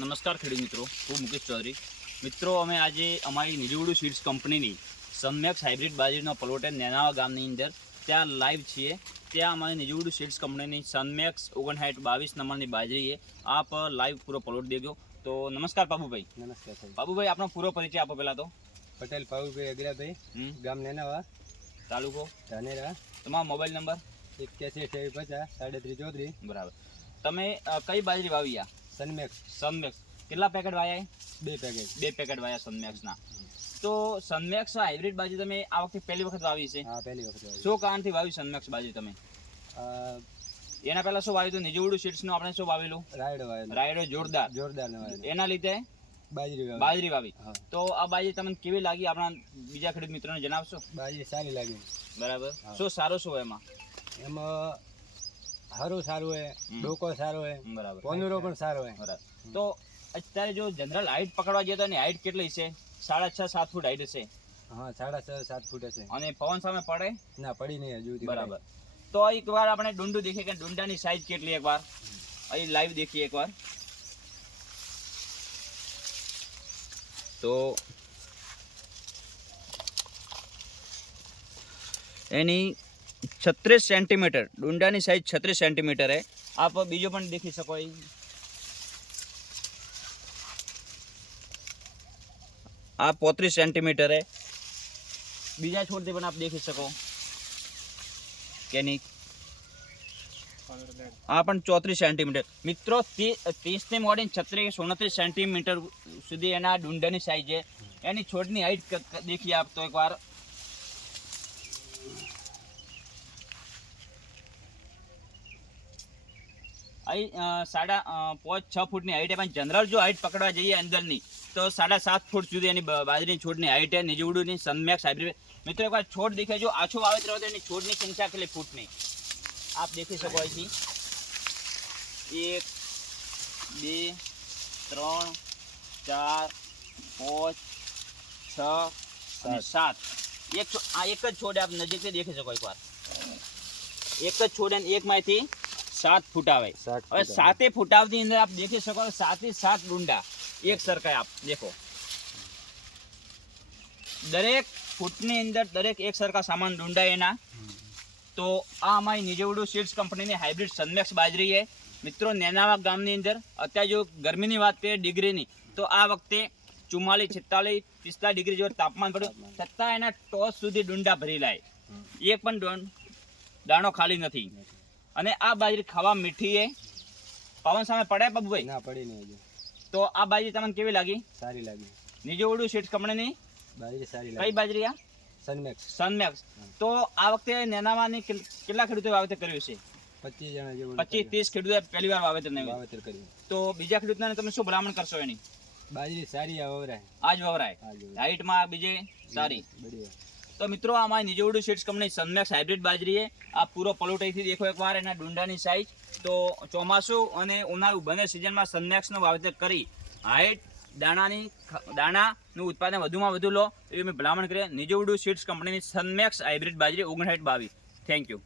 નમસ્કાર ખેડૂત મિત્રો, હું મુકેશ ચૌધરી. મિત્રો, અમે આજે અમારી નિજવડુ સીડ્સ કંપનીની સનમેક્સ હાઇબ્રિડ બાજરીનો પ્લોટ નેનાવા ગામની અંદર ત્યાં લાઈવ છીએ. ત્યાં અમારી નિજવડુ સીડ્સ કંપનીની સનમેક્સ 5922 નંબરની બાજરી છે. આપ લાઈવ પૂરો પ્લોટ દેખો. તો નમસ્કાર પાબુભાઈ. નમસ્કાર સાહેબ. પાબુભાઈ, આપનો પૂરો પરિચય આપો પહેલાં તો. પટેલ પાબુભાઈ અગરાભાઈ, ગામ નેનાવા, તાલુકો ધાનેરા. તમારો મોબાઈલ નંબર 81 બરાબર. તમે કઈ બાજરી વાવી આ? સનમેક્સ. સનમેક્સ કેટલા પેકેટ વાયા? 2 પેકેટ વાયા સનમેક્સના. તો સનમેક્સ હાઇબ્રિડ બાજરી તમે આ વખતે પહેલી વખત વાવી છે? હા, પહેલી વખત. શું કારણથી વાવી સનમેક્સ બાજરી તમે? એના પહેલા શું વાવ્યું હતું? નિજવડુ સીડ્સનું આપણે શું વાવેલું? રાયડો જોરદાર એના લીધે બાજરી વાવી. તો આ બાજરી તમને કેવી લાગી? આપણા બીજા ખેડૂત મિત્રોને જણાવશો? બાજરી સારી લાગી. બરાબર. શું સારું શું એમાં? હરું સારું હોય, ડોકો સારો હોય, બરાબર, પોંદરો પણ સારો હોય. બરાબર. તો અત્યારે જો જનરલ હાઈટ પકડવા જઈએ તો એની હાઈટ કેટલી છે? 6.5-7 ફૂટ હાઈટ હશે. હા, 6.5-7 ફૂટ હશે. અને પવન સામે પડે? ના, પડી નહીં હજુ. બરાબર. તો એક વાર આપણે ડુંડું દેખીએ કે ડુંડાની સાઈઝ કેટલી, એકવાર અહીં લાઈવ દેખીએ એકવાર. તો એની 36 સેન્ટીમીટર ડુંડાની સાઈઝ 36 સેન્ટીમીટર है. आप બીજો પણ દેખી શકો. આ 35 સેન્ટીમીટર है. બીજા છોડથી પણ આપ દેખી શકો કે નહીં. આ પણ 34 સેન્ટીમીટર. મિત્રો, 30 થી મોડીને 36-29 સેન્ટીમીટર સુધી એના ડુંડાની સાઈઝ છે. એની છોડની હાઈટ દેખીએ આપ તો એકવાર. અહીં 5.5-6 ફૂટની હાઈટ. પણ જનરલ જો હાઈટ પકડવા જઈએ અંદરની તો 7.5 ફૂટ સુધી એની બાજરીની છોડની હાઈટ છે. નિજવડુની સનમેક્સ હાઇબ્રિડ. મિત્રો, એકવાર છોડ દેખે, જો આછો વાવેતર હોય તો એની છોડની સંખ્યા કેટલી ફૂટની આપ દેખી શકો. અહીંથી 1 2 3 4 5 6 અને 7. આ એક જ છોડ આપ નજીકથી દેખી શકો એકવાર. એક જ છોડ અને એકમાંથી 7 ફૂટ આવે. હવે 7 ફૂટાવની અંદર આપ દેખી શકો 7 ડુંડા એક સરખા. આપ દેખો, દરેક ફૂટની અંદર દરેક એક સરખા સામાન ડુંડા એના. તો આ અમારી નિજવડુ સીડ્સ કંપનીની હાઇબ્રિડ સનમેક્સ બાજરી છે. મિત્રો, નેનાવા ગામની અંદર અત્યારે જો ગરમીની વાત કરીએ ડિગ્રીની, તો આ વખતે 44-46-45 ડિગ્રી જેવું તાપમાન પડ્યું, છતાં એના ટોચ સુધી ડુંડા ભરી લાય. એક પણ દાણો ખાલી નથી. અને આ બાજરી ખાવા મીઠી છે. પવન સામે પડે બાબુભાઈ? ના, પડી નહીં હજુ. તો આ બાજરી તમને કેવી લાગી? સારી લાગી. નિજવડુ સીડ્સ કંપનીની બાજરી સારી કઈ બાજરી? આ સનમેક્સ. તો આ વખતે નેનાવાની કેટલા ખેડૂતોએ વાવેતર કર્યું છે? 25 જણા જેવું. 25-30 ખેડૂતોએ પહેલી વાર વાવેતર કર્યું. તો બીજા ખેડૂતોને તમે શું ભલામણ કરશો એની? બાજરી સારી વવરાય. આજ વવરાય હાઈટમાં બીજે સારી. તો મિત્રો, આમાં નિજવડુ સીડ્સ કંપની સનમેક્સ હાઇબ્રિડ બાજરી છે. આ પૂરો પ્લોટ અહીંથી દેખો એકવાર. એના ડુંડાની સાઈઝ. તો ચોમાસું અને ઉનાળુ બંને સિઝનમાં સનમેક્સનું વાવેતર કરી હાઈટ દાણાનું ઉત્પાદન વધુમાં વધુ લો એવી મેં ભલામણ કરીએ. નિજવડુ સીડ્સ કંપનીની સનમેક્સ હાઇબ્રિડ બાજરી 5922. Thank you.